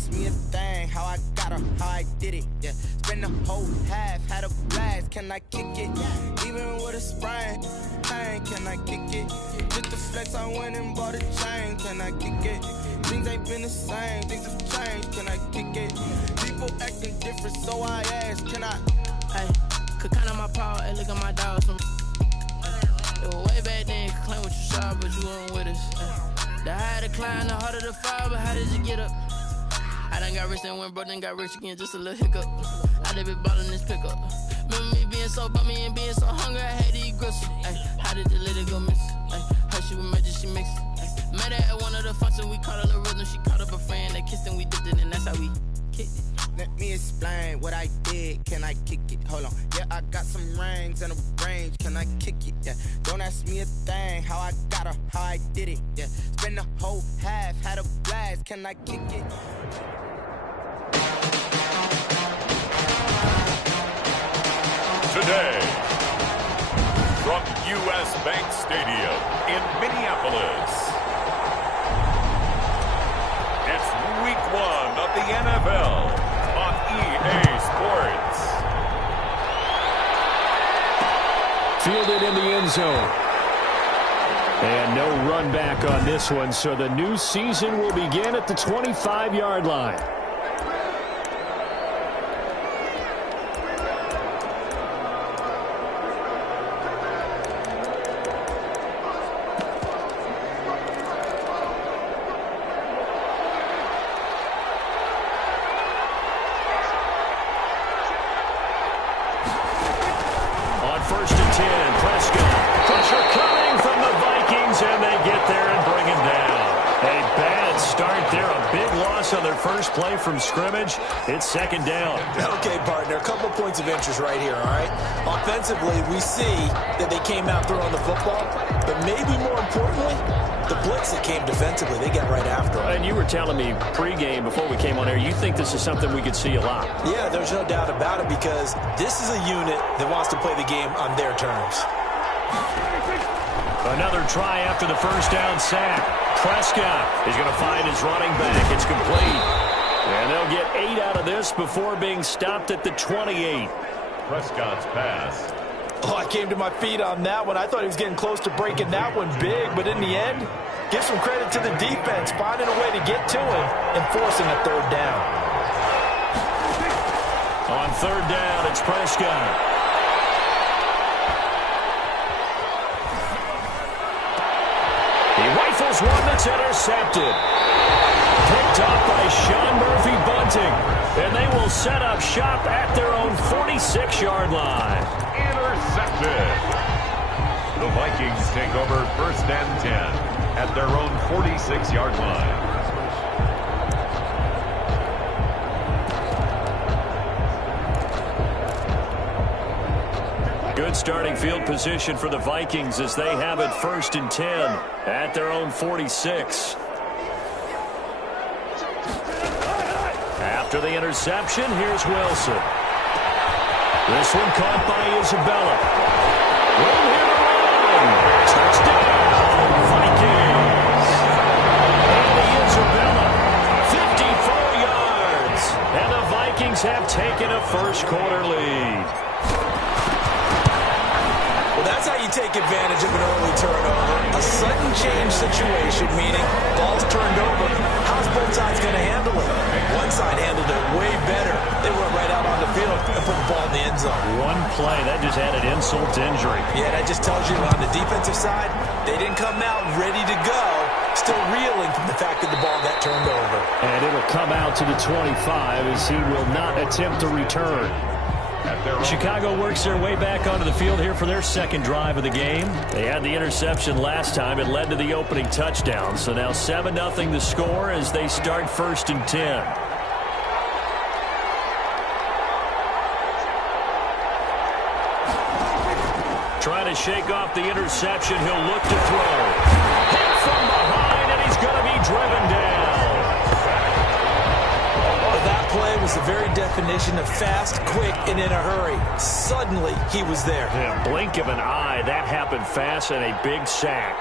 ask me a thing, how I got her, how I did it, yeah. Spend the whole half, had a blast, can I kick it? Even with a sprain, pain, can I kick it? Just the flex, I went and bought a chain, can I kick it? Things ain't been the same, things have changed, can I kick it? People acting different, so I ask, can I? Hey, could count on my power, hey, look at my dogs. It was way back then, you could claim what you saw, but you weren't with us. The higher the climb, the harder the fall, but how did you get up? I done got rich and went broke, then got rich again, just a little hiccup. I done been ballin' this pickup. Remember me being so bummy and being so hungry, I had to eat gristle. Ay, how did the lady go miss? Ay, her she was magic, she mixed. Ay, met her at one of the functions, we caught a little rhythm. She caught up a friend, they kissed and we dipped it, and that's how we kicked it. Let me explain what I did, can I kick it? Hold on, yeah, I got some rings and a range, can I kick it? Yeah, don't ask me a thing, how I got her, how I did it? Yeah, spend the whole half, had a blast, can I kick it? Today, from U.S. Bank Stadium in Minneapolis, it's Week 1 of the NFL on EA Sports. Fielded in the end zone. And no run back on this one, so the new season will begin at the 25-yard line. First and 10, Prescott. Pressure coming from the Vikings, and they get there and bring him down. A bad start there, a big loss on their first play from scrimmage. It's second down. Okay, partner, a couple points of interest right here, all right? Offensively, we see that they came out throwing the football, but maybe more importantly, the blitz that came defensively, they got right after them. And you were telling me pregame before we came on air, you think this is something we could see a lot. Yeah, there's no doubt about it because this is a unit that wants to play the game on their terms. Another try after the first down sack. Prescott is going to find his running back. It's complete. And they'll get 8 out of this before being stopped at the 28. Prescott's pass. Oh, I came to my feet on that one. I thought he was getting close to breaking that one big, but in the end, give some credit to the defense, finding a way to get to him and forcing a third down. On third down, it's Prescott. He rifles one that's intercepted. Picked up by Sean Murphy Bunting. And they will set up shop at their own 46-yard line. Intercepted. The Vikings take over first and 10 at their own 46-yard line. Good starting field position for the Vikings as they have it first and 10 at their own 46. After the interception, here's Wilson. This one caught by Isabella. Room here to run. Touchdown, Vikings. And the Isabella, 54 yards. And the Vikings have taken a first-quarter lead. Well, that's how you take advantage of an early turnover. A sudden change situation, meaning ball's turned over. How's both sides going to handle it? One side handled it way better. They went right out on the field and put the ball in the end zone. One play, that just added insult to injury. Yeah, that just tells you on the defensive side, they didn't come out ready to go, still reeling from the fact that the ball got turned over. And it'll come out to the 25 as he will not attempt to return. Chicago works their way back onto the field here for their second drive of the game. They had the interception last time. It led to the opening touchdown. So now 7-0 the score as they start first and 10. Trying to shake off the interception. He'll look to throw. Hit from behind, and he's going to be driven down. That play was the very definition of fast, quick, and in a hurry. Suddenly, he was there. Yeah, blink of an eye. That happened fast and a big sack.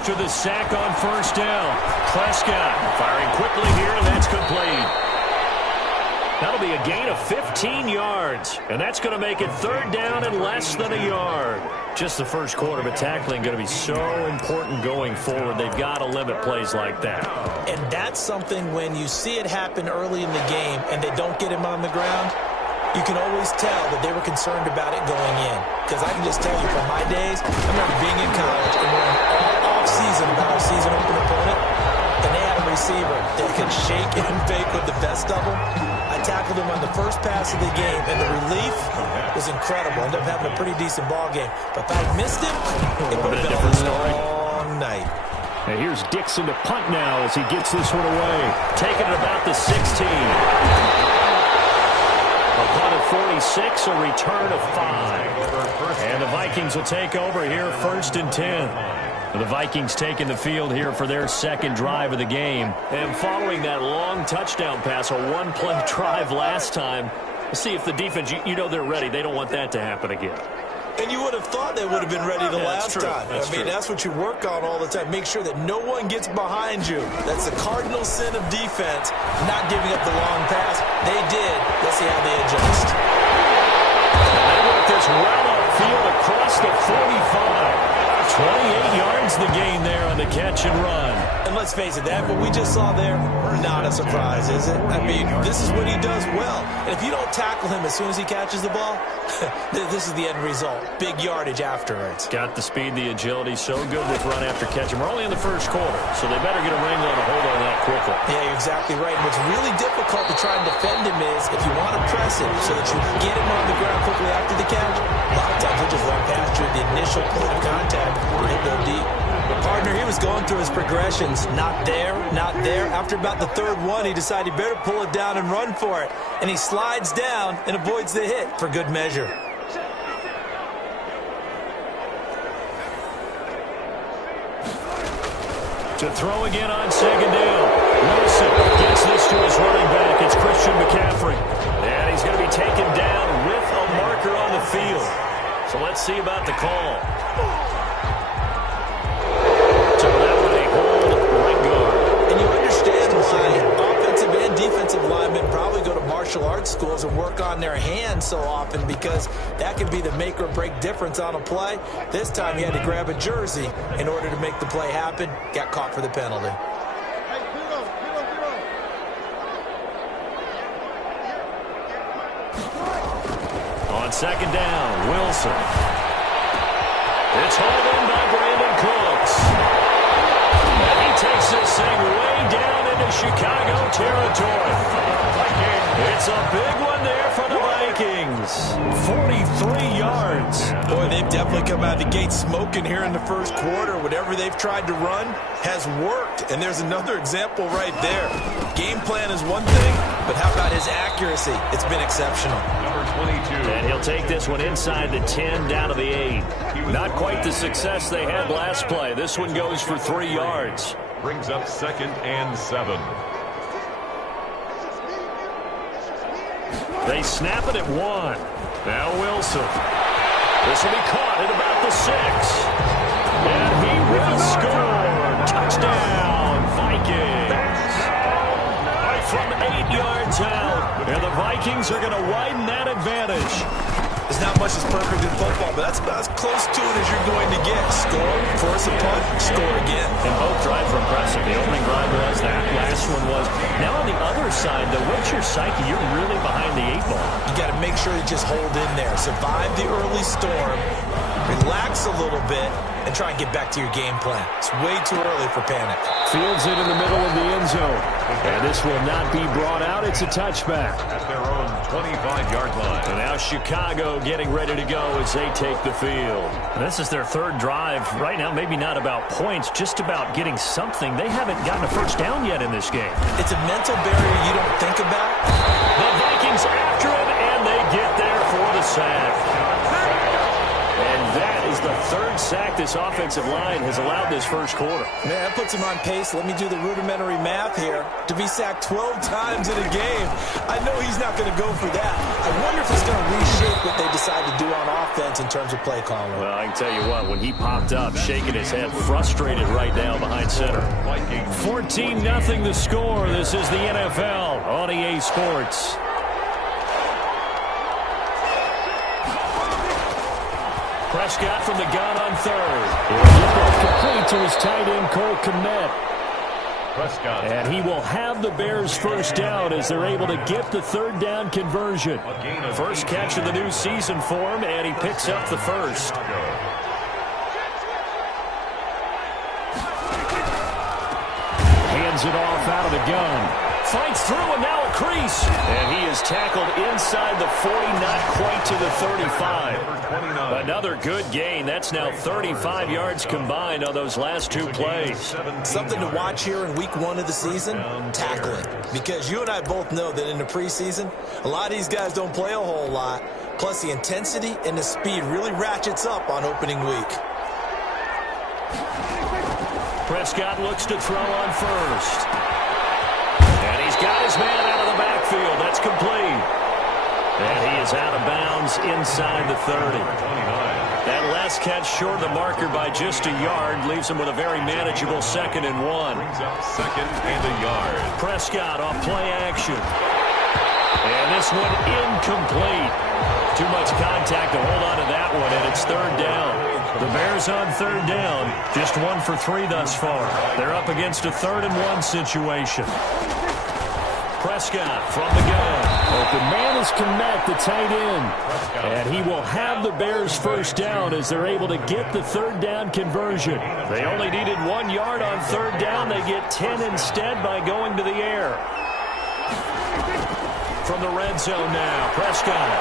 after the sack on first down. Prescott firing quickly here, and that's complete. That'll be a gain of 15 yards, and that's going to make it third down and less than a yard. Just the first quarter, but tackling going to be so important going forward. They've got to limit plays like that. And that's something when you see it happen early in the game and they don't get him on the ground, you can always tell that they were concerned about it going in. Because I can just tell you from my days, I remember being in college and learning all off-season about our season open opponent, and they had a receiver that could shake and fake with the best of them. I tackled him on the first pass of the game, and the relief was incredible. Ended up having a pretty decent ball game. But if I missed him, it would have been a long night. And here's Dixon to punt now as he gets this one away. Taking it about the 16. A punt of 46, a return of 5. And the Vikings will take over here, 1st and 10. The Vikings taking the field here for their second drive of the game. And following that long touchdown pass, a one-play drive last time, let's see if the defense, you know they're ready. They don't want that to happen again. And you would have thought they would have been ready the last time. That's what you work on all the time. Make sure that no one gets behind you. That's the cardinal sin of defense, not giving up the long pass. They did. Let's see how they adjust. And they work this well upfield across the 45. 28 yards the gain there on the catch and run. And let's face it, that what we just saw there, not a surprise, is it? I mean, this is what he does well. And if you don't tackle him as soon as he catches the ball, this is the end result. Big yardage afterwards. Got the speed, the agility, so good with run after catch. And we're only in the first quarter, so they better get a wrangle and a hold on that quickly. Yeah, you're exactly right. And what's really difficult to try and defend him is if you want to press him so that you get him on the ground quickly after the catch, a lot of times he'll just run past you at the initial point of contact and he'll go deep. Partner, he was going through his progressions. Not there, not there. After about the third one, he decided he better pull it down and run for it. And he slides down and avoids the hit for good measure. To throw again on second down. Wilson gets this to his running back. It's Christian McCaffrey. And he's going to be taken down with a marker on the field. So let's see about the call. So that was a hold right guard. And you understand why offensive and defensive linemen probably go to martial arts schools and work on their hands so often, because that can be the make or break difference on a play. This time he had to grab a jersey in order to make the play happen. Got caught for the penalty. On second down, Wilson. It's hauled in by Brandon Cooks. And he takes this thing way down into Chicago territory. It's a big one there for the Vikings. 43 yards. Boy, they've definitely come out of the gate smoking here in the first quarter. Whatever they've tried to run has worked. And there's another example right there. Game plan is one thing, but how about his accuracy? It's been exceptional. Number 22. And he'll take this one inside the 10, down to the 8. Not quite the success they had last play. This one goes for 3 yards. Brings up 2nd and 7. They snap it at 1. Now Wilson. This will be caught at about the 6. And he will score. Touchdown, Vikings. From 8 yards out. And the Vikings are going to widen that advantage. There's not much that's perfect in football, but that's about as close to it as you're going to get. Score, force a punt, score again. And both drives were impressive. The opening drive was, that last one was. Now on the other side, though, what's your psyche? You're really behind the 8 ball. You got to make sure you just hold in there. Survive the early storm, relax a little bit, and try and get back to your game plan. It's way too early for panic. Fields it in the middle of the end zone. And this will not be brought out. It's a touchback. At their own 25-yard line. And now Chicago getting ready to go as they take the field. And this is their third drive. Right now, maybe not about points, just about getting something. They haven't gotten a first down yet in this game. It's a mental barrier you don't think about. The Vikings after him, and they get there for the sack. And that is the third sack this offensive line has allowed this first quarter. Man, that puts him on pace. Let me do the rudimentary math here. To be sacked 12 times in a game, I know he's not going to go for that. I wonder if it's going to reshape what they decide to do on offense in terms of play calling. Well, I can tell you what, when he popped up, shaking his head, frustrated right now behind center. 14-0 the score. This is the NFL on EA Sports. Prescott from the gun on third. Complete to his tight end, Cole Kmet. Prescott. And he will have the Bears first down as they're able to get the third down conversion. First catch of the new season for him, and he picks up the first. Hands it off out of the gun. Fights through, and now a crease. And he is tackled inside the 40, not quite to the 35. Another good gain. That's now 35 yards combined on those last two plays. Something to watch here in week 1 of the season, tackling. Because you and I both know that in the preseason, a lot of these guys don't play a whole lot. Plus, the intensity and the speed really ratchets up on opening week. Prescott looks to throw on first. And he's got his man out of the backfield. That's complete. And he is out of bounds inside the 30. That last catch short of the marker by just a yard leaves him with a very manageable 2nd and 1. Brings up 2nd and a yard. Prescott off play action. And this one incomplete. Too much contact to hold on to that one, and it's 3rd down. The Bears on 3rd down, just 1 for 3 thus far. They're up against a 3rd and 1 situation. Prescott from the gun. Open man is Kmet, the tight end. And he will have the Bears first down as they're able to get the 3rd down conversion. They only needed 1 yard on 3rd down. They get 10 instead by going to the air. From the red zone now, Prescott.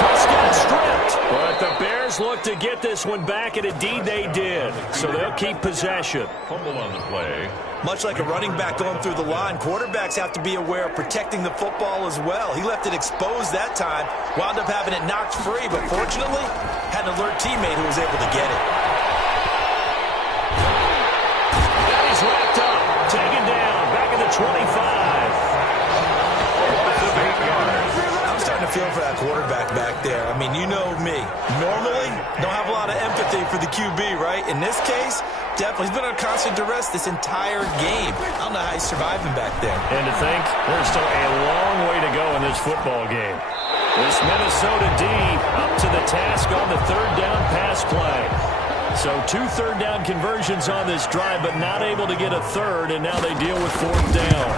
Prescott stripped, but the Bears look to get this one back, and indeed they did. So they'll keep possession. Fumble on the play. Much like a running back going through the line, quarterbacks have to be aware of protecting the football as well. He left it exposed that time, wound up having it knocked free, but fortunately had an alert teammate who was able to get it. And he's wrapped up, taken down, back at the 25. I'm starting to feel for that quarterback back there. I mean, you know me. Normally, don't have a lot of empathy for the QB, right? In this case, definitely. He's been on constant duress this entire game. I don't know how he's surviving back there. And to think, there's still a long way to go in this football game. This Minnesota D up to the task on the 3rd down pass play. So 2 third down conversions on this drive, but not able to get a 3rd, and now they deal with 4th down.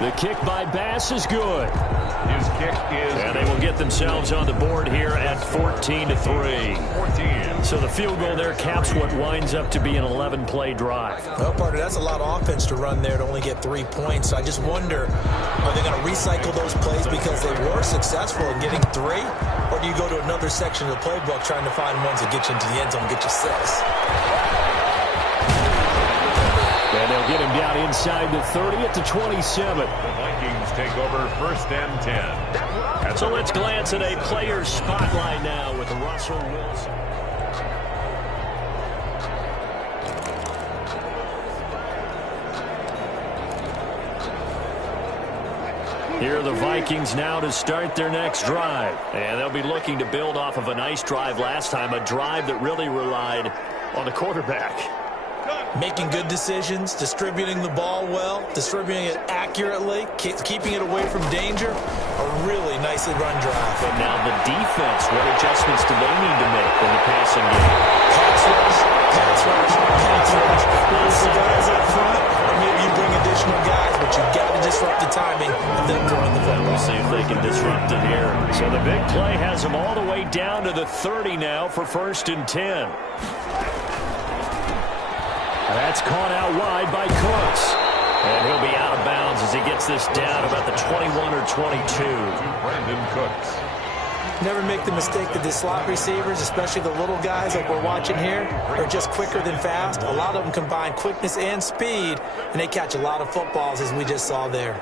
The kick by Bass is good. His kick is and they will get themselves on the board here at 14-3. 14. So the field goal there caps what winds up to be an 11-play drive. Well, partner, that's a lot of offense to run there to only get 3 points. So I just wonder, are they going to recycle those plays because they were successful in getting 3? Or do you go to another section of the playbook trying to find ones that get you into the end zone and get you 6? And they'll get him down inside the 30 at the 27. The Vikings take over 1st and 10. So let's glance at a player's spotlight now with Russell Wilson. Here are the Vikings now to start their next drive. And they'll be looking to build off of a nice drive last time, a drive that really relied on the quarterback. Making good decisions, distributing the ball well, distributing it accurately, keeping it away from danger. A really nicely run drive. But now the defense, what adjustments do they need to make in the passing game? Pass rush, pass rush, pass rush. There's the guys up front, or maybe you bring additional guys, but you've got to disrupt the timing of them throwing the football. We'll see if they can disrupt it here. So the big play has them all the way down to the 30 now for 1st and 10. That's caught out wide by Cooks. And he'll be out of bounds as he gets this down about the 21 or 22. Brandon Cooks. Never make the mistake that the slot receivers, especially the little guys like we're watching here, are just quicker than fast. A lot of them combine quickness and speed, and they catch a lot of footballs, as we just saw there.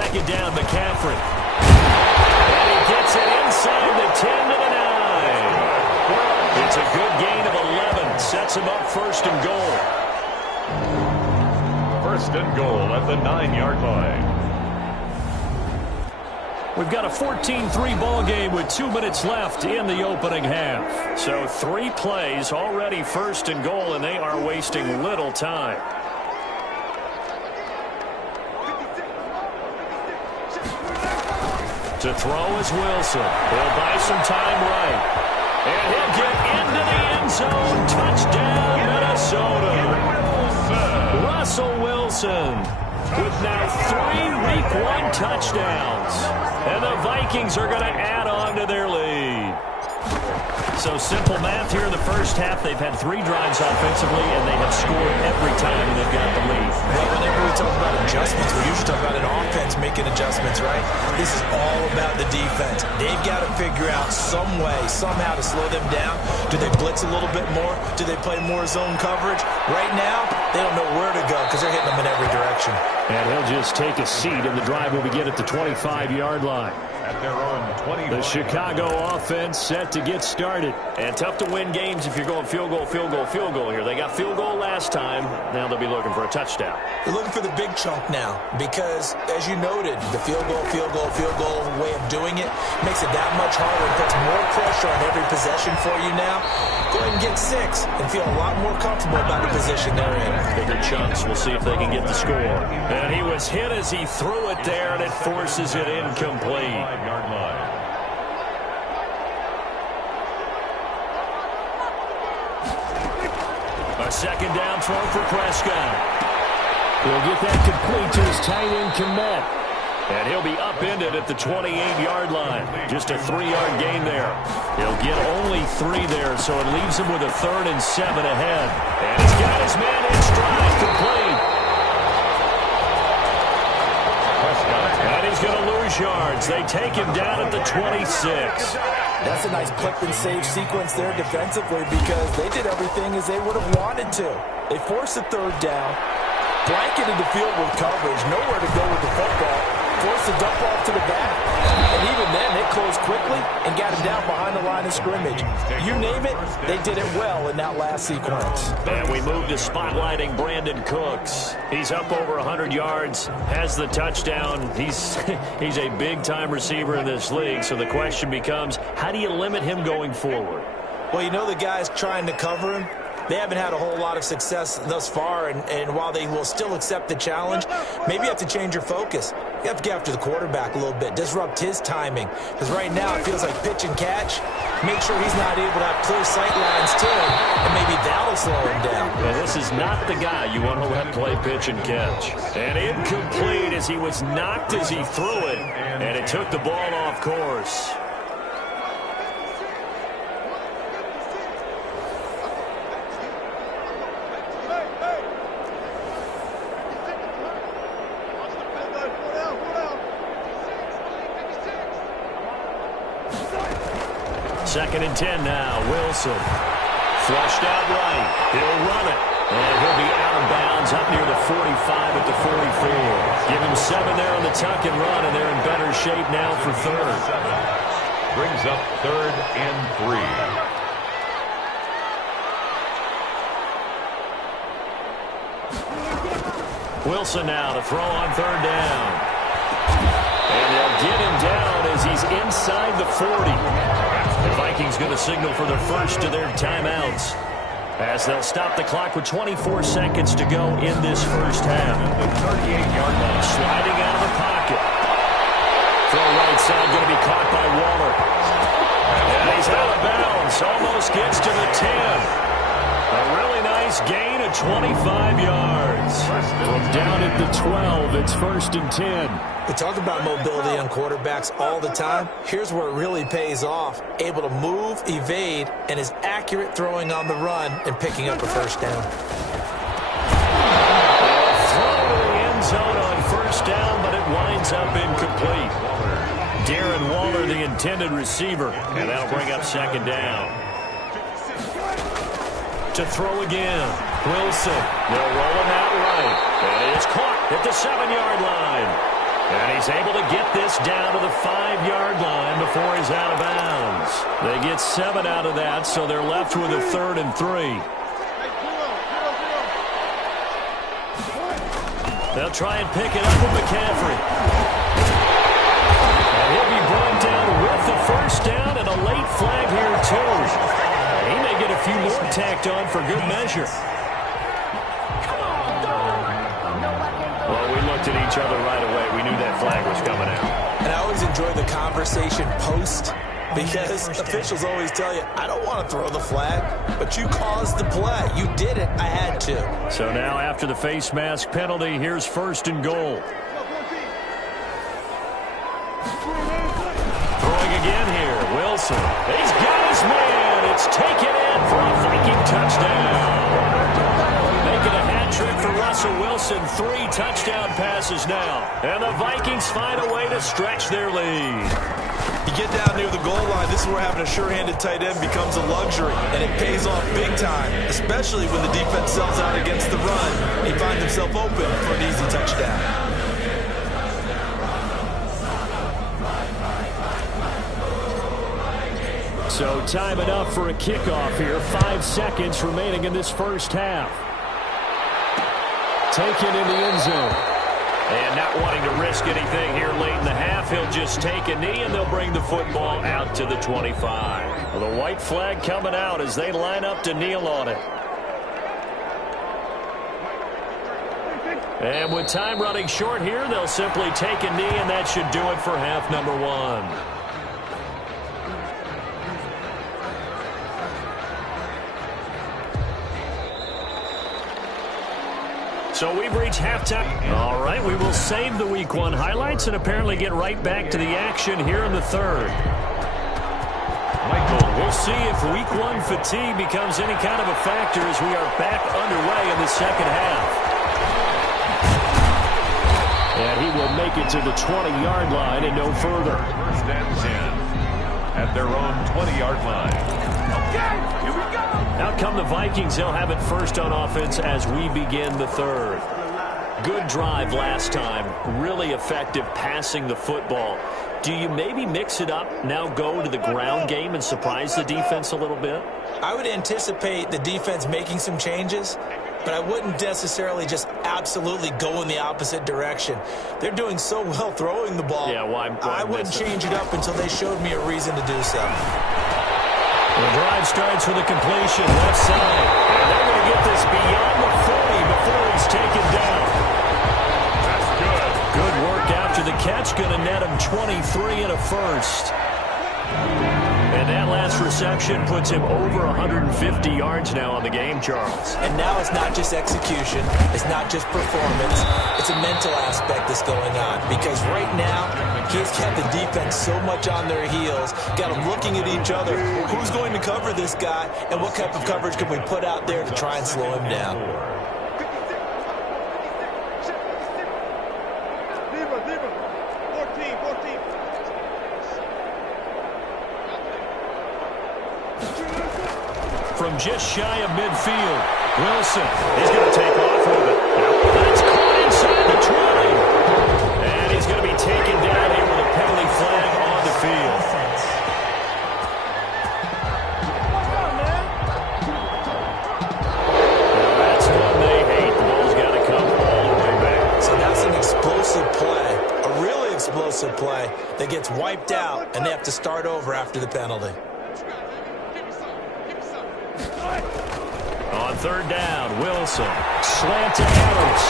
second down, McCaffrey. And he gets it inside the 10 to the 9. It's a good gain of 11. Sets him up first and goal. First and goal at the 9-yard line. We've got a 14-3 ball game with 2 minutes left in the opening half. So 3 plays already first and goal, and they are wasting little time. To throw is Wilson. He'll buy some time right. And he'll get into the end zone. Touchdown, Minnesota. Russell Wilson with now 3 Week 1 touchdowns. And the Vikings are going to add on to their lead. So simple math here in the first half. They've had 3 drives offensively, and they have scored every time they've got the lead. Well, whenever we talk about adjustments, we usually talk about an offense making adjustments, right? This is all about the defense. They've got to figure out some way, somehow to slow them down. Do they blitz a little bit more? Do they play more zone coverage? Right now, they don't know where to go because they're hitting them in every direction. And he'll just take a seat, and the drive will begin at the 25-yard line. At their own 20. The Chicago offense set to get started. And tough to win games if you're going field goal, field goal, field goal here. They got field goal last time. Now they'll be looking for a touchdown. They're looking for the big chunk now because, as you noted, the field goal way of doing it makes it that much harder and puts more pressure on every possession for you now. Go ahead and get 6 and feel a lot more comfortable about the position they're in. Bigger chunks. We'll see if they can get the score. And he was hit as he threw it there, and it forces it incomplete. 5-yard line. A second down throw for Prescott. He'll get that complete to his tight end, Kmet. And he'll be upended at the 28-yard line. Just a 3-yard gain there. He'll get only 3 there, so it leaves him with a 3rd and 7 ahead. And he's got his man in stride, complete. And he's going to lose yards. They take him down at the 26. That's a nice clip and save sequence there defensively because they did everything as they would have wanted to. They forced a 3rd down, blanketed the field with coverage, nowhere to go with the football, forced the dump off to the back, and even then they closed quickly and got him down behind the line of scrimmage. You name it, they did it well in that last sequence. And we move to spotlighting Brandon Cooks. He's up over 100 yards, has the touchdown. He's a big-time receiver in this league, so the question becomes, how do you limit him going forward? Well, you know the guys trying to cover him, they haven't had a whole lot of success thus far, and while they will still accept the challenge, maybe you have to change your focus. You have to get after the quarterback a little bit, disrupt his timing, because right now it feels like pitch and catch. Make sure he's not able to have clear sight lines to him, and maybe that'll slow him down. And this is not the guy you want to let play pitch and catch. And incomplete as he was knocked as he threw it, and it took the ball off course. Second and 10 now. Wilson. Flushed out right. He'll run it. And he'll be out of bounds up near the 45 at the 44. Give him 7 there on the tuck and run, and they're in better shape now for 3rd. Brings up 3rd and 3. Wilson now to throw on 3rd down. And they'll get him down as he's inside the 40. The Vikings going to signal for the first of their timeouts as they'll stop the clock with 24 seconds to go in this first half. The 38-yard line. Sliding out of the pocket. Throw right side going to be caught by Waller. And he's out of bounds. Almost gets to the 10. A really nice gain of 25 yards. From down at the 12, it's 1st and 10. We talk about mobility on quarterbacks all the time. Here's where it really pays off. Able to move, evade, and is accurate throwing on the run and picking up a 1st down. Throw to the end zone on 1st down, but it winds up incomplete. Darren Waller, the intended receiver, and that'll bring up 2nd down. To throw again. Wilson. They'll roll him out right. And it is caught at the 7-yard line. And he's able to get this down to the 5-yard line before he's out of bounds. They get 7 out of that, so they're left with a 3rd and 3. They'll try and pick it up with McCaffrey. And he'll be brought down with the first down and a late flag here, too. He may get a few more tacked on for good measure. Well, we looked at each other right away. We knew that flag was coming out. And I always enjoy the conversation post, because officials always tell you, I don't want to throw the flag, but you caused the play. You did it. I had to. So now after the face mask penalty, here's 1st and goal. Throwing again here, Wilson. He's got his man. It's taken in for a Viking touchdown. Making a hat trick for Russell Wilson. 3 touchdown passes now. And the Vikings find a way to stretch their lead. You get down near the goal line, this is where having a sure-handed tight end becomes a luxury, and it pays off big time, especially when the defense sells out against the run. He finds himself open for an easy touchdown. So time enough for a kickoff here. 5 seconds remaining in this first half. Taken in the end zone. And not wanting to risk anything here late in the half, he'll just take a knee and they'll bring the football out to the 25. Well, the white flag coming out as they line up to kneel on it. And with time running short here, they'll simply take a knee, and that should do it for half number 1. So we've reached halftime. All right, we will save the Week 1 highlights and apparently get right back to the action here in the 3rd. We'll see if Week 1 fatigue becomes any kind of a factor as we are back underway in the second half. And he will make it to the 20-yard line and no further. 1st and 10 at their own 20-yard line. Okay, here we go. Out come the Vikings. They'll have it first on offense as we begin the 3rd. Good drive last time. Really effective passing the football. Do you maybe mix it up, now go to the ground game and surprise the defense a little bit? I would anticipate the defense making some changes, but I wouldn't necessarily just absolutely go in the opposite direction. They're doing so well throwing the ball. Yeah, I wouldn't change it up until they showed me a reason to do so. The drive starts with a completion left side. And they're going to get this beyond the 40 before he's taken down. That's good. Good work after the catch. Going to net him 23 and a first. And that last reception puts him over 150 yards now on the game, Charles. And now it's not just execution. It's not just performance. It's a mental aspect that's going on. Because right now, he's kept the defense so much on their heels, got them looking at each other. Who's going to cover this guy, and what type of coverage can we put out there to try and slow him down? From just shy of midfield, Wilson is going to take off with it. That's caught inside the 20. And he's going to be taken down here with a penalty flag on the field. That's one they hate. The ball's got to come all the way back. So that's an explosive play, a really explosive play that gets wiped out, and they have to start over after the penalty. On 3rd down, Wilson, slant to Adams,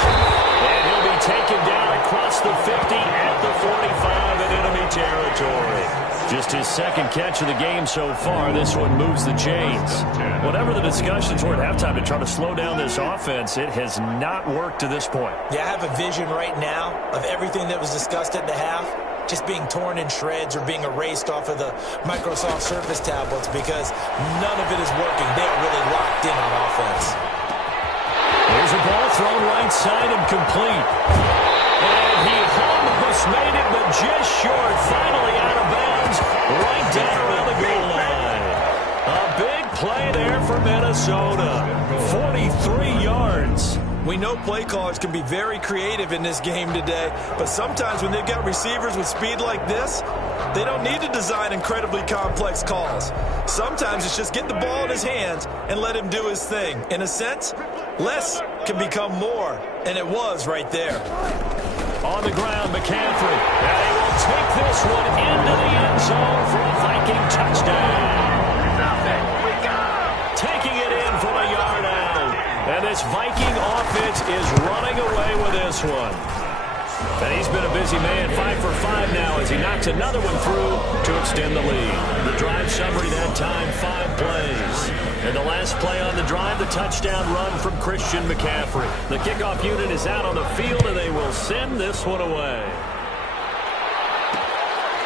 and he'll be taken down across the 50 at the 45 in enemy territory. Just his 2nd catch of the game so far. This one moves the chains. Whatever the discussions were at halftime to try to slow down this offense, it has not worked to this point. Yeah, I have a vision right now of everything that was discussed at the half just being torn in shreds or being erased off of the Microsoft Surface tablets because none of it is working. They are really locked in on offense. There's a ball thrown right side and complete. And he almost made it, but just short. Finally out of bounds, right down around the goal line. A big play there for Minnesota. 43 yards. We know play callers can be very creative in this game today, but sometimes when they've got receivers with speed like this, they don't need to design incredibly complex calls. Sometimes it's just get the ball in his hands and let him do his thing. In a sense, less can become more, and it was right there. On the ground, McCaffrey. And he will take this one into the end zone for a Viking touchdown. Taking it in from a yard out. And this Viking offense is running away with this one. And he's been a busy man, 5 for 5 now as he knocks another one through to extend the lead. The drive summary that time, 5 plays. And the last play on the drive, the touchdown run from Christian McCaffrey. The kickoff unit is out on the field, and they will send this one away.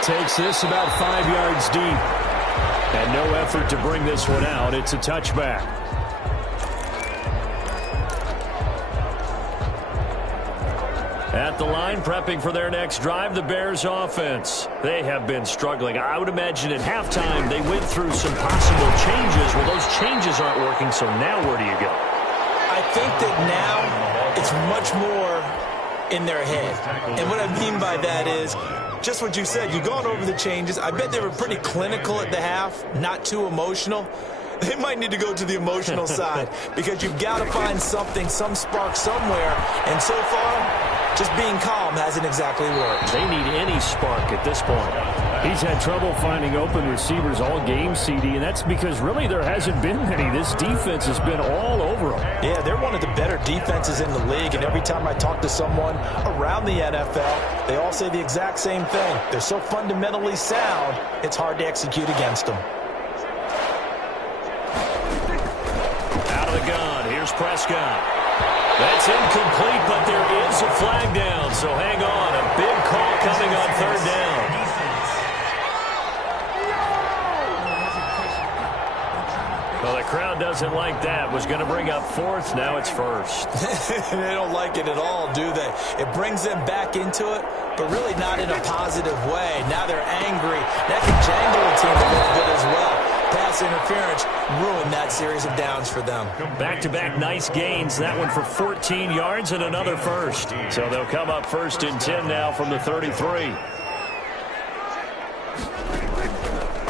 Takes this about 5 yards deep. And no effort to bring this one out. It's a touchback. At the line, prepping for their next drive, the Bears offense. They have been struggling. I would imagine at halftime they went through some possible changes. Well, those changes aren't working, so now where do you go? I think that now it's much more in their head. And what I mean by that is just what you said. You've gone over the changes. I bet they were pretty clinical at the half, not too emotional. They might need to go to the emotional side because you've got to find something, some spark somewhere. And so far, just being calm hasn't exactly worked. They need any spark at this point. He's had trouble finding open receivers all game, CD, and that's because really there hasn't been many. This defense has been all over them. Yeah, they're one of the better defenses in the league, and every time I talk to someone around the NFL, they all say the exact same thing. They're so fundamentally sound, it's hard to execute against them. Out of the gun, here's Prescott. That's incomplete, but there is a flag down, so hang on. A big call coming on third down. Well, the crowd doesn't like that. Was going to bring up fourth. Now it's first. They don't like it at all, do they? It brings them back into it, but really not in a positive way. Now they're angry. That can jangle the team a little bit as well. Pass interference ruined that series of downs for them. Back-to-back nice gains. That one for 14 yards and another first. So they'll come up 1st and 10 now from the 33.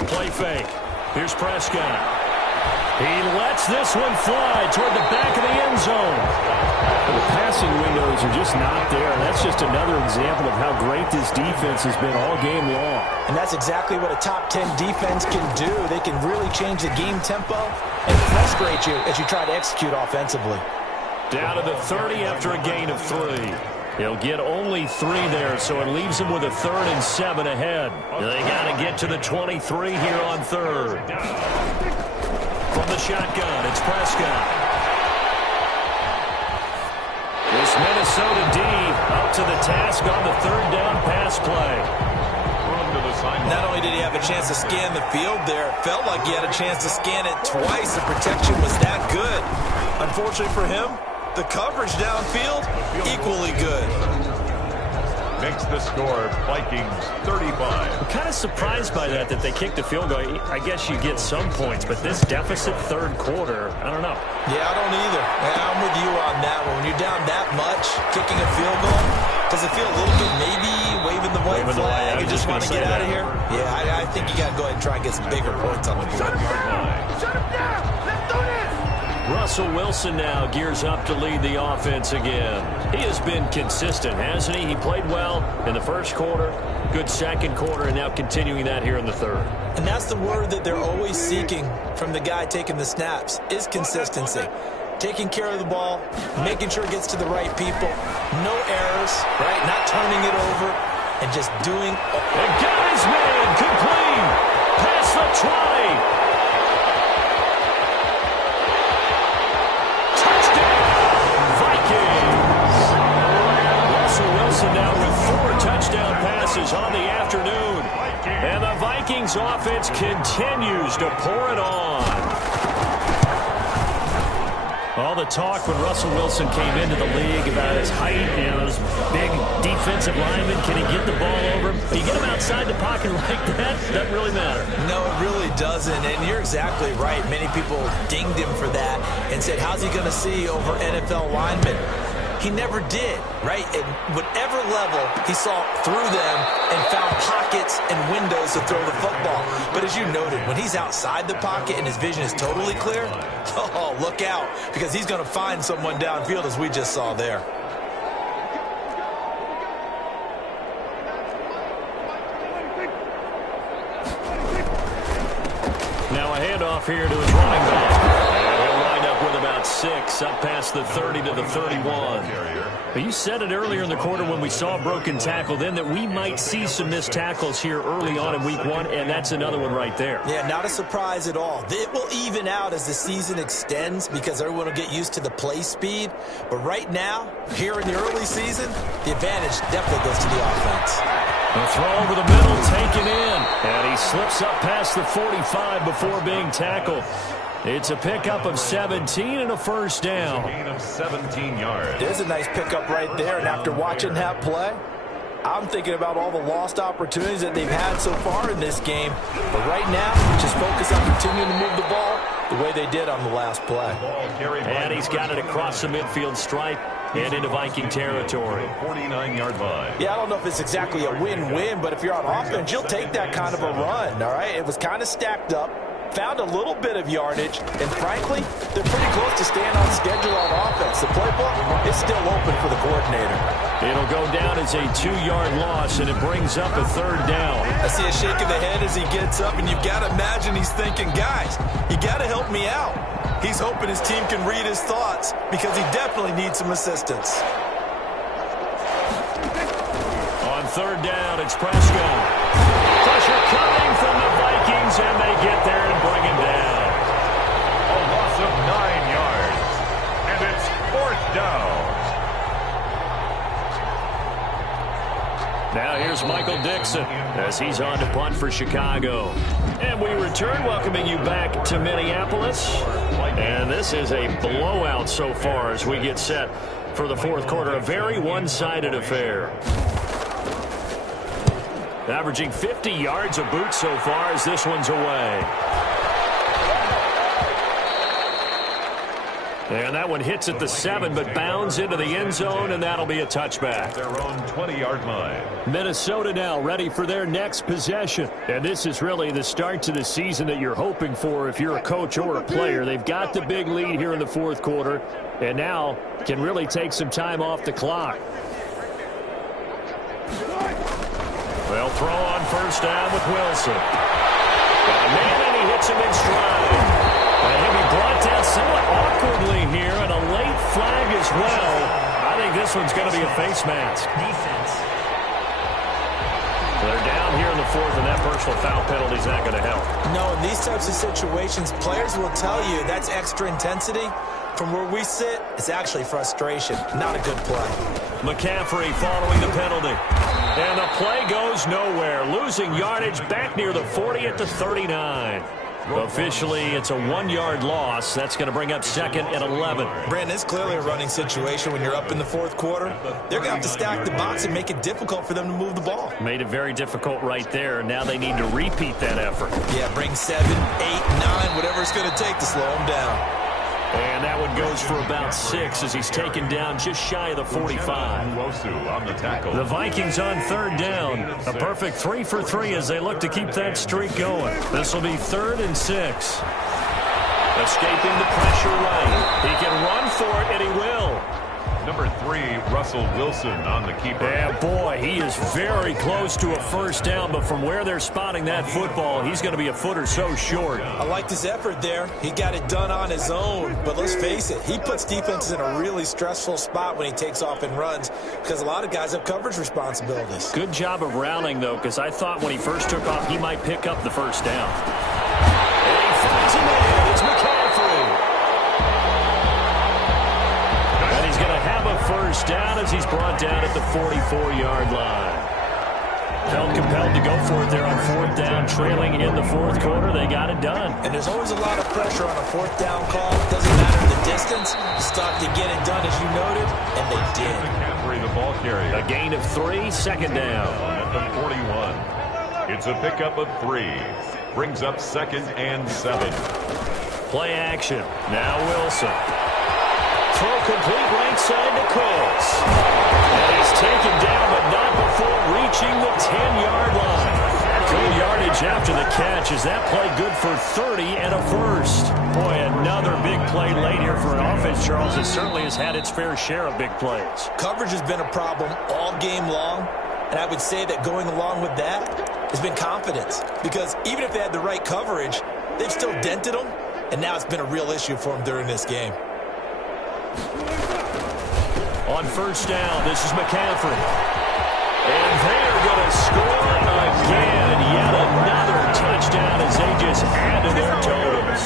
Play fake. Here's Prescott. He lets this one fly toward the back of the end zone. The passing windows are just not there. That's just another example of how great this defense has been all game long. And that's exactly what a top 10 defense can do. They can really change the game tempo and frustrate you as you try to execute offensively. Down to the 30 after a gain of 3. He'll get only 3 there, so it leaves him with a 3rd and 7 ahead. They got to get to the 23 here on 3rd. From the shotgun, it's Prescott. This Minnesota D up to the task on the 3rd down pass play. Not only did he have a chance to scan the field there, it felt like he had a chance to scan it twice. The protection was that good. Unfortunately for him, the coverage downfield, equally good. Makes the score Vikings 35. I'm kind of surprised by that they kicked a field goal. I guess you get some points, but this deficit 3rd quarter, I don't know. Yeah, I don't either. Yeah, I'm with you on that one. When you're down that much, kicking a field goal, does it feel a little bit maybe waving the white flag? You just want to get out of here? Yeah, I think you got to go ahead and try and get some bigger points on the board. Shut him down! Let's do this! Russell Wilson now gears up to lead the offense again. He has been consistent, hasn't he? He played well in the 1st quarter, good 2nd quarter, and now continuing that here in the 3rd. And that's the word that they're always seeking from the guy taking the snaps, is consistency. Taking care of the ball, making sure it gets to the right people, no errors, right? Not turning it over, and just doing... And got his man, complete, past the 20. Now with 4 touchdown passes on the afternoon. And the Vikings offense continues to pour it on. All the talk when Russell Wilson came into the league about his height, those big defensive linemen, can he get the ball over him? You get him outside the pocket like that, doesn't really matter. No, it really doesn't, and you're exactly right. Many people dinged him for that and said, how's he going to see over NFL linemen? He never did, right? At whatever level, he saw through them and found pockets and windows to throw the football. But as you noted, when he's outside the pocket and his vision is totally clear, oh, look out, because he's going to find someone downfield, as we just saw there. Now a handoff here to his running back. And he'll wind up with about 6, up past the 30 to the 31. You said it earlier in the quarter when we saw a broken tackle then that we might see some missed tackles here early on in week 1, and that's another one right there. Yeah, not a surprise at all. It will even out as the season extends because everyone will get used to the play speed. But right now, here in the early season, the advantage definitely goes to the offense. A throw over the middle, taken in, and he slips up past the 45 before being tackled. It's a pickup of 17 and a first down. Gain of 17 yards. There's a nice pickup right there, and after watching that play, I'm thinking about all the lost opportunities that they've had so far in this game. But right now, just focus on continuing to move the ball the way they did on the last play. And he's got it across the midfield stripe and into Viking territory. 49-yard line. Yeah, I don't know if it's exactly a win-win, but if you're on offense, you'll take that kind of a run, all right? It was kind of stacked up, found a little bit of yardage, and frankly, they're pretty close to staying on schedule on offense. The playbook is still open for the coordinator. It'll go down as a 2-yard loss, and it brings up a third down. I see a shake of the head as he gets up, and you've got to imagine he's thinking, guys, you got to help me out. He's hoping his team can read his thoughts because he definitely needs some assistance. On third down, it's Prescott. Pressure coming from the Vikings, and they get there and bring him down. A loss of 9 yards. And it's fourth down. Now here's Michael Dixon as he's on to punt for Chicago. And we return, welcoming you back to Minneapolis. And this is a blowout so far as we get set for the fourth quarter. A very one-sided affair. Averaging 50 yards a boot so far as this one's away. And that one hits at the 7, but bounds into the end zone, and that'll be a touchback. Their own 20-yard line. Minnesota now ready for their next possession. And this is really the start to the season that you're hoping for if you're a coach or a player. They've got the big lead here in the fourth quarter, and now can really take some time off the clock. They'll throw on first down with Wilson. Got a man, and he hits him in stride. And he'll be brought down somewhat awkwardly here, and a late flag as well. I think this one's going to be a face mask. Defense. They're down here in the fourth, and that personal foul penalty is not going to help. No, in these types of situations, players will tell you that's extra intensity. From where we sit, it's actually frustration, not a good play. McCaffrey following the penalty. And the play goes nowhere, losing yardage back near the 40 at the 39. Officially, it's a 1-yard loss. That's going to bring up second and 11. Brandon, it's clearly a running situation when you're up in the fourth quarter. They're going to have to stack the box and make it difficult for them to move the ball. Made it very difficult right there. Now they need to repeat that effort. Yeah, bring 7, 8, 9, whatever it's going to take to slow them down. And that one goes for about 6 as he's taken down just shy of the 45. On the tackle. The Vikings on third down. A perfect 3 for 3 as they look to keep that streak going. This will be 3rd and 6. Escaping the pressure right. He can run for it, and he will. Number 3, Russell Wilson on the keeper. Yeah, boy, he is very close to a first down, but from where they're spotting that football, he's going to be a foot or so short. I liked his effort there. He got it done on his own, but let's face it, he puts defenses in a really stressful spot when he takes off and runs because a lot of guys have coverage responsibilities. Good job of rounding, though, because I thought when he first took off, he might pick up the first down. And he finds him in. It's McCaffrey. And he's going to have a first down as he's brought down at the 44-yard line. Felt compelled to go for it there on fourth down, trailing in the fourth quarter. They got it done. And there's always a lot of pressure on a fourth down call. It doesn't matter the distance. You stop to get it done, as you noted, and they did. McCaffrey, the ball carrier. A gain of 3, second down. At the 41. It's a pickup of 3. brings up 2nd and 7. Play action. Now Wilson. Throw complete right side to Coles. And he's taken down, but not before reaching the 10-yard line. Good yardage after the catch. Is that play good for 30 and a first? Boy, another big play late here for an offense, Charles, that certainly has had its fair share of big plays. Coverage has been a problem all game long, and I would say that going along with that has been confidence. Because even if they had the right coverage, they've still dented them, and now it's been a real issue for them during this game. On first down, this is McCaffrey. And they're going to score again. Yet another touchdown as they just add to their totals.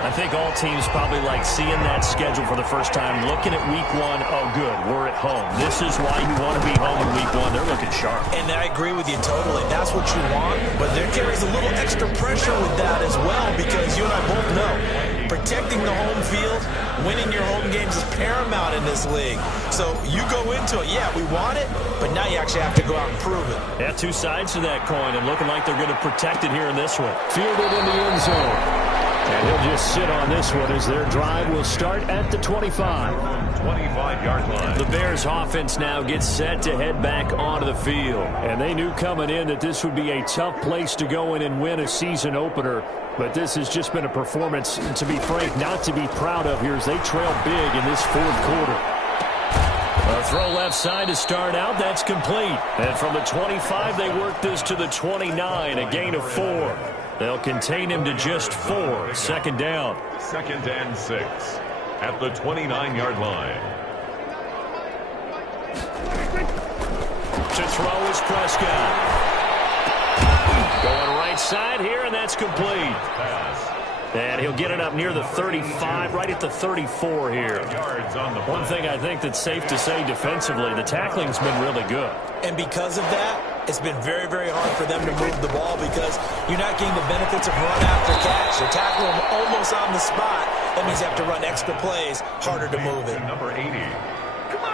I think all teams probably like seeing that schedule for the first time, looking at week 1. Oh, good, we're at home. This is why you want to be home in week 1. They're looking sharp. And I agree with you totally. That's what you want. But there carries a little extra pressure with that as well, because you and I both know protecting the home field, winning your home games is paramount in this league. So you go into it, yeah, we want it, but now you actually have to go out and prove it. Yeah, two sides to that coin, and looking like they're going to protect it here in this one. Fielded in the end zone. And he'll just sit on this one as their drive will start at the 25. 25-yard line. The Bears offense now gets set to head back onto the field. And they knew coming in that this would be a tough place to go in and win a season opener. But this has just been a performance, to be frank, not to be proud of here as they trail big in this fourth quarter. A throw left side to start out. That's complete. And from the 25, they work this to the 29, a gain of 4. They'll contain him to just 4. Second down. 2nd and 6 at the 29-yard line. To throw is Prescott. Going right side here, and that's complete. Pass. And he'll get it up near the 35, right at the 34 here. Yards on the One thing I think that's safe to say defensively, the tackling's been really good. And because of that, it's been very, very hard for them to move the ball because you're not getting the benefits of run after catch. You're tackling them almost on the spot. That means you have to run extra plays, harder to move it. Number 80.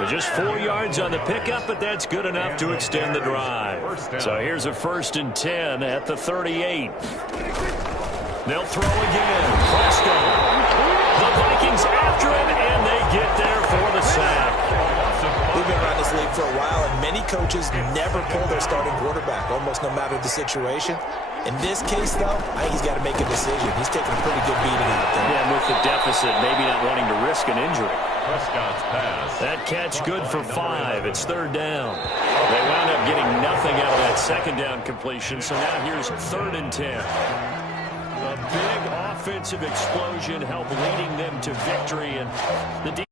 But just 4 yards on the pickup, but that's good enough to extend the drive. So here's a 1st and 10 at the 38. They'll throw again. Prescott. The Vikings after him, and they get there for the sack. We've been around this league for a while, and many coaches never pull their starting quarterback, almost no matter the situation. In this case, though, I think he's got to make a decision. He's taking a pretty good beating out there. Yeah, and with the deficit, maybe not wanting to risk an injury. Prescott's pass. That catch good for 5. It's 3rd down. They wound up getting nothing out of that 2nd down completion, so now here's 3rd and 10. A big offensive explosion helped leading them to victory, and the